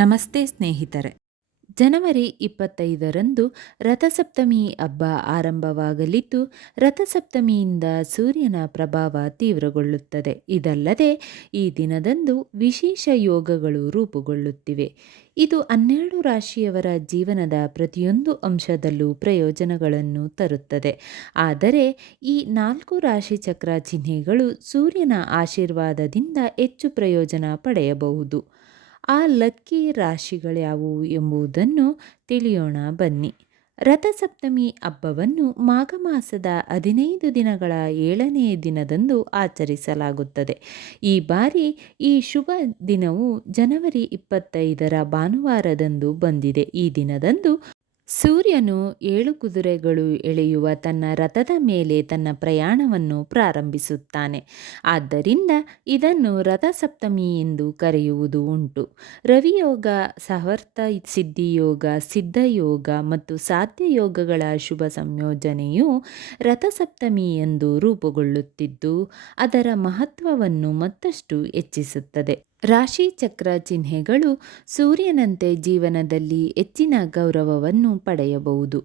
ನಮಸ್ತೆ ಸ್ನೇಹಿತರೆ. ಜನವರಿ 25ರಂದು ರಥಸಪ್ತಮಿ ಹಬ್ಬ ಆರಂಭವಾಗಲಿದ್ದು, ರಥಸಪ್ತಮಿಯಿಂದ ಸೂರ್ಯನ ಪ್ರಭಾವ ತೀವ್ರಗೊಳ್ಳುತ್ತದೆ. ಇದಲ್ಲದೆ ಈ ದಿನದಂದು ವಿಶೇಷ ಯೋಗಗಳು ರೂಪುಗೊಳ್ಳುತ್ತಿವೆ. ಇದು 12 ರಾಶಿಯವರ ಜೀವನದ ಪ್ರತಿಯೊಂದು ಅಂಶದಲ್ಲೂ ಪ್ರಯೋಜನಗಳನ್ನು ತರುತ್ತದೆ. ಆದರೆ ಈ 4 ರಾಶಿಚಕ್ರ ಚಿಹ್ನೆಗಳು ಸೂರ್ಯನ ಆಶೀರ್ವಾದದಿಂದ ಹೆಚ್ಚು ಪ್ರಯೋಜನ ಪಡೆಯಬಹುದು. ಆ ಲಕ್ಕಿ ರಾಶಿಗಳ್ಯಾವುವು ಎಂಬುದನ್ನು ತಿಳಿಯೋಣ ಬನ್ನಿ. ರಥಸಪ್ತಮಿ ಹಬ್ಬವನ್ನು ಮಾಘ ಮಾಸದ 15 ದಿನಗಳ 7ನೇ ದಿನದಂದು ಆಚರಿಸಲಾಗುತ್ತದೆ. ಈ ಬಾರಿ ಈ ಶುಭ ದಿನವು ಜನವರಿ 25ರ ಭಾನುವಾರದಂದು ಬಂದಿದೆ. ಈ ದಿನದಂದು ಸೂರ್ಯನು 7 ಕುದುರೆಗಳು ಎಳೆಯುವ ತನ್ನ ರಥದ ಮೇಲೆ ತನ್ನ ಪ್ರಯಾಣವನ್ನು ಪ್ರಾರಂಭಿಸುತ್ತಾನೆ. ಆದ್ದರಿಂದ ಇದನ್ನು ರಥಸಪ್ತಮಿ ಎಂದು ಕರೆಯುವುದು ಉಂಟು. ರವಿಯೋಗ, ಸಹವರ್ತ ಸಿದ್ಧಿಯೋಗ, ಸಿದ್ಧಯೋಗ ಮತ್ತು ಸಾಧ್ಯಯೋಗಗಳ ಶುಭ ಸಂಯೋಜನೆಯು ರಥಸಪ್ತಮಿ ಎಂದು ರೂಪುಗೊಳ್ಳುತ್ತಿದ್ದು, ಅದರ ಮಹತ್ವವನ್ನು ಮತ್ತಷ್ಟು ಹೆಚ್ಚಿಸುತ್ತದೆ. ರಾಶಿಚಕ್ರ ಚಿಹ್ನೆಗಳು ಸೂರ್ಯನಂತೆ ಜೀವನದಲ್ಲಿ ಹೆಚ್ಚಿನ ಗೌರವವನ್ನು ಪಡೆಯಬಹುದು.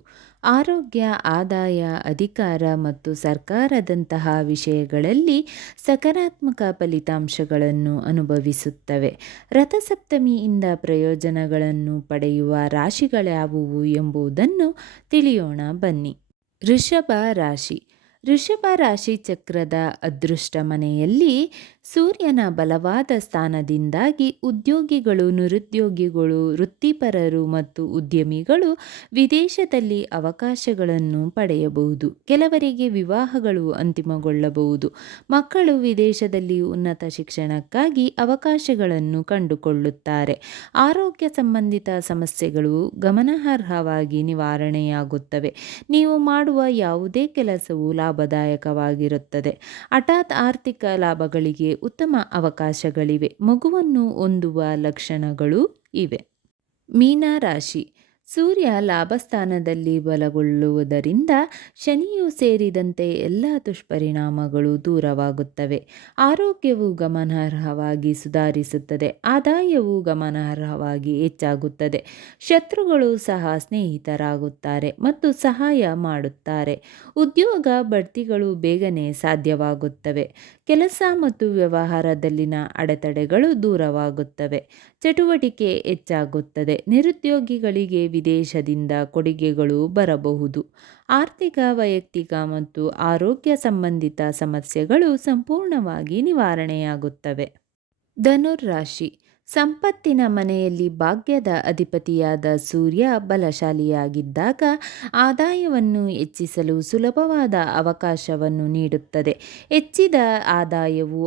ಆರೋಗ್ಯ, ಆದಾಯ, ಅಧಿಕಾರ ಮತ್ತು ಸರ್ಕಾರದಂತಹ ವಿಷಯಗಳಲ್ಲಿ ಸಕಾರಾತ್ಮಕ ಫಲಿತಾಂಶಗಳನ್ನು ಅನುಭವಿಸುತ್ತವೆ. ರಥಸಪ್ತಮಿಯಿಂದ ಪ್ರಯೋಜನಗಳನ್ನು ಪಡೆಯುವ ರಾಶಿಗಳ್ಯಾವುವು ಎಂಬುದನ್ನು ತಿಳಿಯೋಣ ಬನ್ನಿ. ವೃಷಭ ರಾಶಿ. ವೃಷಭ ರಾಶಿ ಚಕ್ರದ ಅದೃಷ್ಟ ಮನೆಯಲ್ಲಿ ಸೂರ್ಯನ ಬಲವಾದ ಸ್ಥಾನದಿಂದಾಗಿ ಉದ್ಯೋಗಿಗಳು, ನಿರುದ್ಯೋಗಿಗಳು, ವೃತ್ತಿಪರರು ಮತ್ತು ಉದ್ಯಮಿಗಳು ವಿದೇಶದಲ್ಲಿ ಅವಕಾಶಗಳನ್ನು ಪಡೆಯಬಹುದು. ಕೆಲವರಿಗೆ ವಿವಾಹಗಳು ಅಂತಿಮಗೊಳ್ಳಬಹುದು. ಮಕ್ಕಳು ವಿದೇಶದಲ್ಲಿ ಉನ್ನತ ಶಿಕ್ಷಣಕ್ಕಾಗಿ ಅವಕಾಶಗಳನ್ನು ಕಂಡುಕೊಳ್ಳುತ್ತಾರೆ. ಆರೋಗ್ಯ ಸಂಬಂಧಿತ ಸಮಸ್ಯೆಗಳು ಗಮನಾರ್ಹವಾಗಿ ನಿವಾರಣೆಯಾಗುತ್ತವೆ. ನೀವು ಮಾಡುವ ಯಾವುದೇ ಕೆಲಸವು ಲಾಭದಾಯಕವಾಗಿರುತ್ತದೆ. ಹಠಾತ್ ಆರ್ಥಿಕ ಲಾಭಗಳಿಗೆ ಉತ್ತಮ ಅವಕಾಶಗಳಿವೆ. ಮಗುವನ್ನು ಹೊಂದುವ ಲಕ್ಷಣಗಳು ಇವೆ. ಮೀನ ರಾಶಿ. ಸೂರ್ಯ ಲಾಭಸ್ಥಾನದಲ್ಲಿ ಬಲಗೊಳ್ಳುವುದರಿಂದ ಶನಿಯು ಸೇರಿದಂತೆ ಎಲ್ಲ ದುಷ್ಪರಿಣಾಮಗಳು ದೂರವಾಗುತ್ತವೆ. ಆರೋಗ್ಯವು ಗಮನಾರ್ಹವಾಗಿ ಸುಧಾರಿಸುತ್ತದೆ. ಆದಾಯವು ಗಮನಾರ್ಹವಾಗಿ ಹೆಚ್ಚಾಗುತ್ತದೆ. ಶತ್ರುಗಳು ಸಹ ಸ್ನೇಹಿತರಾಗುತ್ತಾರೆ ಮತ್ತು ಸಹಾಯ ಮಾಡುತ್ತಾರೆ. ಉದ್ಯೋಗ ಬಡ್ತಿಗಳು ಬೇಗನೆ ಸಾಧ್ಯವಾಗುತ್ತವೆ. ಕೆಲಸ ಮತ್ತು ವ್ಯವಹಾರದಲ್ಲಿನ ಅಡೆತಡೆಗಳು ದೂರವಾಗುತ್ತವೆ. ಚಟುವಟಿಕೆ ಹೆಚ್ಚಾಗುತ್ತದೆ. ನಿರುದ್ಯೋಗಿಗಳಿಗೆ ವಿದೇಶದಿಂದ ಕೊಡುಗೆಗಳು ಬರಬಹುದು. ಆರ್ಥಿಕ, ವೈಯಕ್ತಿಕ ಮತ್ತು ಆರೋಗ್ಯ ಸಂಬಂಧಿತ ಸಮಸ್ಯೆಗಳು ಸಂಪೂರ್ಣವಾಗಿ ನಿವಾರಣೆಯಾಗುತ್ತವೆ. ಧನುರಾಶಿ. ಸಂಪತ್ತಿನ ಮನೆಯಲ್ಲಿ ಭಾಗ್ಯದ ಅಧಿಪತಿಯಾದ ಸೂರ್ಯ ಬಲಶಾಲಿಯಾಗಿದ್ದಾಗ ಆದಾಯವನ್ನು ಹೆಚ್ಚಿಸಲು ಸುಲಭವಾದ ಅವಕಾಶವನ್ನು ನೀಡುತ್ತದೆ. ಹೆಚ್ಚಿದ ಆದಾಯವು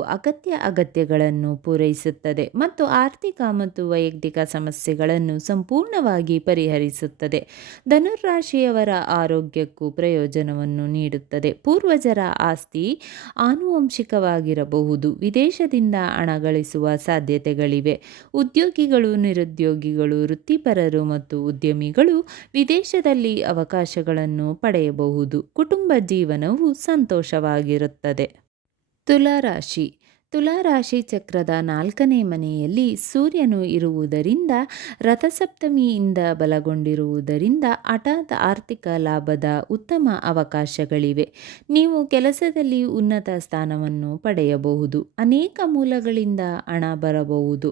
ಅಗತ್ಯಗಳನ್ನು ಪೂರೈಸುತ್ತದೆ ಮತ್ತು ಆರ್ಥಿಕ ಮತ್ತು ವೈಯಕ್ತಿಕ ಸಮಸ್ಯೆಗಳನ್ನು ಸಂಪೂರ್ಣವಾಗಿ ಪರಿಹರಿಸುತ್ತದೆ. ಧನುರಾಶಿಯವರ ಆರೋಗ್ಯಕ್ಕೂ ಪ್ರಯೋಜನವನ್ನು ನೀಡುತ್ತದೆ. ಪೂರ್ವಜರ ಆಸ್ತಿ ಆನುವಂಶಿಕವಾಗಿರಬಹುದು. ವಿದೇಶದಿಂದ ಹಣ ಗಳಿಸುವ ಸಾಧ್ಯತೆಗಳಿವೆ. ಉದ್ಯೋಗಿಗಳು, ನಿರುದ್ಯೋಗಿಗಳು, ವೃತ್ತಿಪರರು ಮತ್ತು ಉದ್ಯಮಿಗಳು ವಿದೇಶದಲ್ಲಿ ಅವಕಾಶಗಳನ್ನು ಪಡೆಯಬಹುದು. ಕುಟುಂಬ ಜೀವನವು ಸಂತೋಷವಾಗಿರುತ್ತದೆ. ತುಲಾರಾಶಿ. ತುಲಾರಾಶಿ ಚಕ್ರದ 4ನೇ ಮನೆಯಲ್ಲಿ ಸೂರ್ಯನು ಇರುವುದರಿಂದ ರಥಸಪ್ತಮಿಯಿಂದ ಬಲಗೊಂಡಿರುವುದರಿಂದ ಹಠಾತ್ ಆರ್ಥಿಕ ಲಾಭದ ಉತ್ತಮ ಅವಕಾಶಗಳಿವೆ. ನೀವು ಕೆಲಸದಲ್ಲಿ ಉನ್ನತ ಸ್ಥಾನವನ್ನು ಪಡೆಯಬಹುದು. ಅನೇಕ ಮೂಲಗಳಿಂದ ಹಣ ಬರಬಹುದು.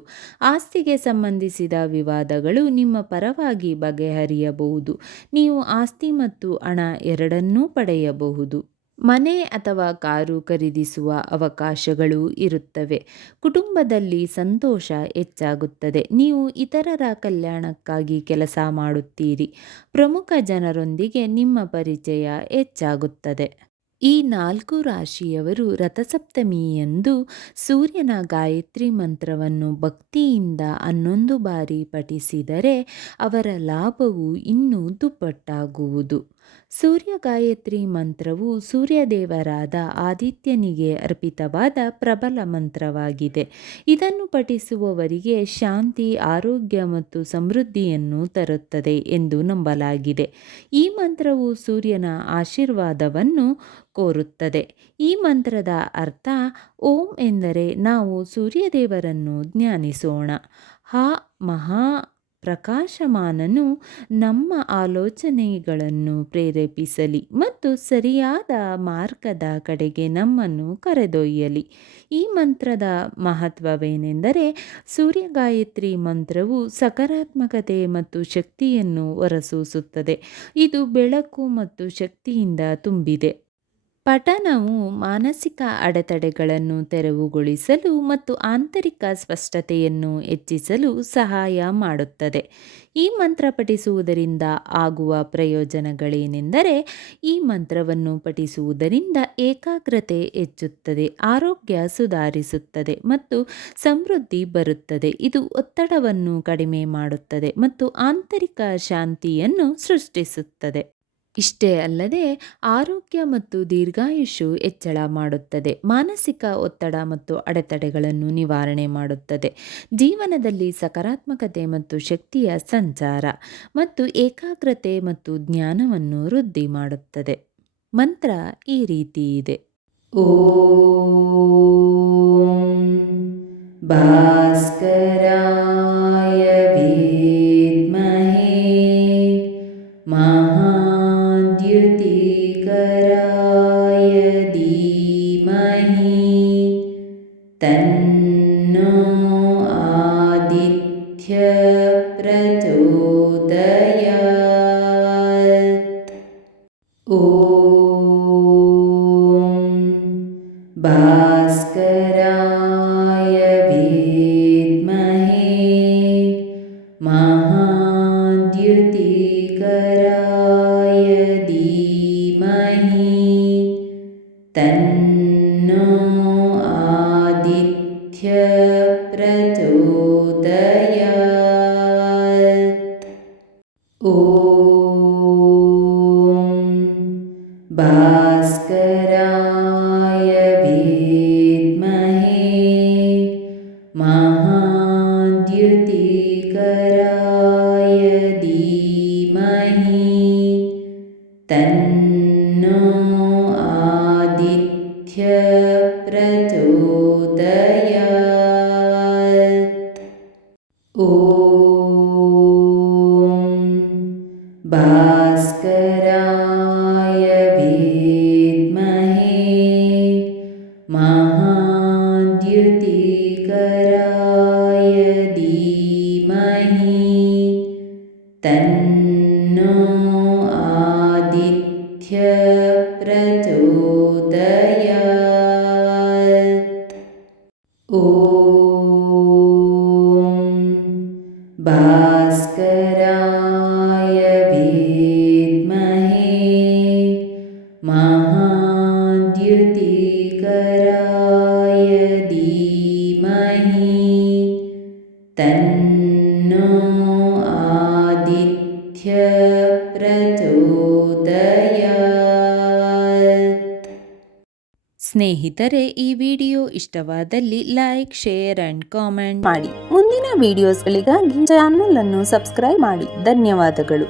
ಆಸ್ತಿಗೆ ಸಂಬಂಧಿಸಿದ ವಿವಾದಗಳು ನಿಮ್ಮ ಪರವಾಗಿ ಬಗೆಹರಿಯಬಹುದು. ನೀವು ಆಸ್ತಿ ಮತ್ತು ಹಣ ಎರಡನ್ನೂ ಪಡೆಯಬಹುದು. ಮನೆ ಅಥವಾ ಕಾರು ಖರೀದಿಸುವ ಅವಕಾಶಗಳು ಇರುತ್ತವೆ. ಕುಟುಂಬದಲ್ಲಿ ಸಂತೋಷ ಹೆಚ್ಚಾಗುತ್ತದೆ. ನೀವು ಇತರರ ಕಲ್ಯಾಣಕ್ಕಾಗಿ ಕೆಲಸ ಮಾಡುತ್ತೀರಿ. ಪ್ರಮುಖ ಜನರೊಂದಿಗೆ ನಿಮ್ಮ ಪರಿಚಯ ಹೆಚ್ಚಾಗುತ್ತದೆ. ಈ 4 ರಾಶಿಯವರು ರಥಸಪ್ತಮಿಯಂದು ಸೂರ್ಯನ ಗಾಯತ್ರಿ ಮಂತ್ರವನ್ನು ಭಕ್ತಿಯಿಂದ 11 ಬಾರಿ ಪಠಿಸಿದರೆ ಅವರ ಲಾಭವು ಇನ್ನೂ ದುಪ್ಪಟ್ಟಾಗುವುದು. ಸೂರ್ಯ ಗಾಯತ್ರಿ ಮಂತ್ರವು ಸೂರ್ಯದೇವರಾದ ಆದಿತ್ಯನಿಗೆ ಅರ್ಪಿತವಾದ ಪ್ರಬಲ ಮಂತ್ರವಾಗಿದೆ. ಇದನ್ನು ಪಠಿಸುವವರಿಗೆ ಶಾಂತಿ, ಆರೋಗ್ಯ ಮತ್ತು ಸಮೃದ್ಧಿಯನ್ನು ತರುತ್ತದೆ ಎಂದು ನಂಬಲಾಗಿದೆ. ಈ ಮಂತ್ರವು ಸೂರ್ಯನ ಆಶೀರ್ವಾದವನ್ನು ಕೋರುತ್ತದೆ. ಈ ಮಂತ್ರದ ಅರ್ಥ ಓಂ ಎಂದರೆ ನಾವು ಸೂರ್ಯದೇವರನ್ನು ಧ್ಯಾನಿಸೋಣ. ಹಾ ಮಹಾ ಪ್ರಕಾಶಮಾನನು ನಮ್ಮ ಆಲೋಚನೆಗಳನ್ನು ಪ್ರೇರೇಪಿಸಲಿ ಮತ್ತು ಸರಿಯಾದ ಮಾರ್ಗದ ಕಡೆಗೆ ನಮ್ಮನ್ನು ಕರೆದೊಯ್ಯಲಿ. ಈ ಮಂತ್ರದ ಮಹತ್ವವೇನೆಂದರೆ ಸೂರ್ಯಗಾಯತ್ರಿ ಮಂತ್ರವು ಸಕಾರಾತ್ಮಕತೆ ಮತ್ತು ಶಕ್ತಿಯನ್ನು ಹೊರಸೂಸುತ್ತದೆ. ಇದು ಬೆಳಕು ಮತ್ತು ಶಕ್ತಿಯಿಂದ ತುಂಬಿದೆ. ಪಠಣವು ಮಾನಸಿಕ ಅಡೆತಡೆಗಳನ್ನು ತೆರವುಗೊಳಿಸಲು ಮತ್ತು ಆಂತರಿಕ ಸ್ಪಷ್ಟತೆಯನ್ನು ಹೆಚ್ಚಿಸಲು ಸಹಾಯ ಮಾಡುತ್ತದೆ. ಈ ಮಂತ್ರ ಪಠಿಸುವುದರಿಂದ ಆಗುವ ಪ್ರಯೋಜನಗಳೇನೆಂದರೆ ಈ ಮಂತ್ರವನ್ನು ಪಠಿಸುವುದರಿಂದ ಏಕಾಗ್ರತೆ ಹೆಚ್ಚುತ್ತದೆ, ಆರೋಗ್ಯ ಸುಧಾರಿಸುತ್ತದೆ ಮತ್ತು ಸಮೃದ್ಧಿ ಬರುತ್ತದೆ. ಇದು ಒತ್ತಡವನ್ನು ಕಡಿಮೆ ಮಾಡುತ್ತದೆ ಮತ್ತು ಆಂತರಿಕ ಶಾಂತಿಯನ್ನು ಸೃಷ್ಟಿಸುತ್ತದೆ. ಇಷ್ಟೇ ಅಲ್ಲದೆ ಆರೋಗ್ಯ ಮತ್ತು ದೀರ್ಘಾಯುಷ್ಯು ಹೆಚ್ಚಳ ಮಾಡುತ್ತದೆ, ಮಾನಸಿಕ ಒತ್ತಡ ಮತ್ತು ಅಡೆತಡೆಗಳನ್ನು ನಿವಾರಣೆ ಮಾಡುತ್ತದೆ, ಜೀವನದಲ್ಲಿ ಸಕಾರಾತ್ಮಕತೆ ಮತ್ತು ಶಕ್ತಿಯ ಸಂಚಾರ ಮತ್ತು ಏಕಾಗ್ರತೆ ಮತ್ತು ಜ್ಞಾನವನ್ನು ವೃದ್ಧಿ ಮಾಡುತ್ತದೆ. ಮಂತ್ರ ಈ ರೀತಿ ಇದೆ. ಓಂ ಭಾಸ್ಕರಾಯ ವಿದ್ಮಹೇ ಮಹಾದ್ಯುತಿಕರಾಯ ಧೀಮಹಿ ತನ್ನೋ ಆದಿತ್ಯ ಪ್ರಚೋದಯಾತ್. ಓಂ ಭಾಸ್ಕರಾಯ ವಿದ್ಮಹೇ ಮಹಾದ್ಯುತಿಕರಾಯ ಧೀಮಹಿ ತನ್ನೋ ಆದಿತ್ಯ ಪ್ರಚೋದಯಾತ್. ಓಂ ಭಾಸ್ಕರಾಯ ವಿದ್ಮಹೇ ಮಹಾದ್ಯುತಿಕರಾಯ ಧೀಮಹಿ ತನ್ನೋ ಆದಿತ್ಯ ಪ್ರಚೋದಯಾತ್. ಓಂ ಭಾಸ್ಕರಾಯ ವಿದ್ಮಹೇ ಮಹಾದ್ಯುತಿಕರಾಯ ಧೀಮಹಿ ತನ್ನೋ ಆದಿತ್ಯ ಪ್ರಚೋದಯಾತ್. ಓಂ ಭಾಸ್ಕರಾಯ ವಿದ್ಮಹೇ ಮಹಾದ್ಯುತಿಕರಾಯ ಧೀಮಹಿ ತನ್ನೋ ಆದಿತ್ಯ ಪ್ರಚೋದಯಾತ್. ಸ್ನೇಹಿತರೆ, ಈ ವಿಡಿಯೋ ಇಷ್ಟವಾದಲ್ಲಿ ಲೈಕ್, ಶೇರ್ ಅಂಡ್ ಕಾಮೆಂಟ್ ಮಾಡಿ. ಮುಂದಿನ ವಿಡಿಯೋಸ್ಗಳಿಗಾಗಿ ಚಾನಲ್ ಅನ್ನು ಸಬ್ಸ್ಕ್ರೈಬ್ ಮಾಡಿ. ಧನ್ಯವಾದಗಳು.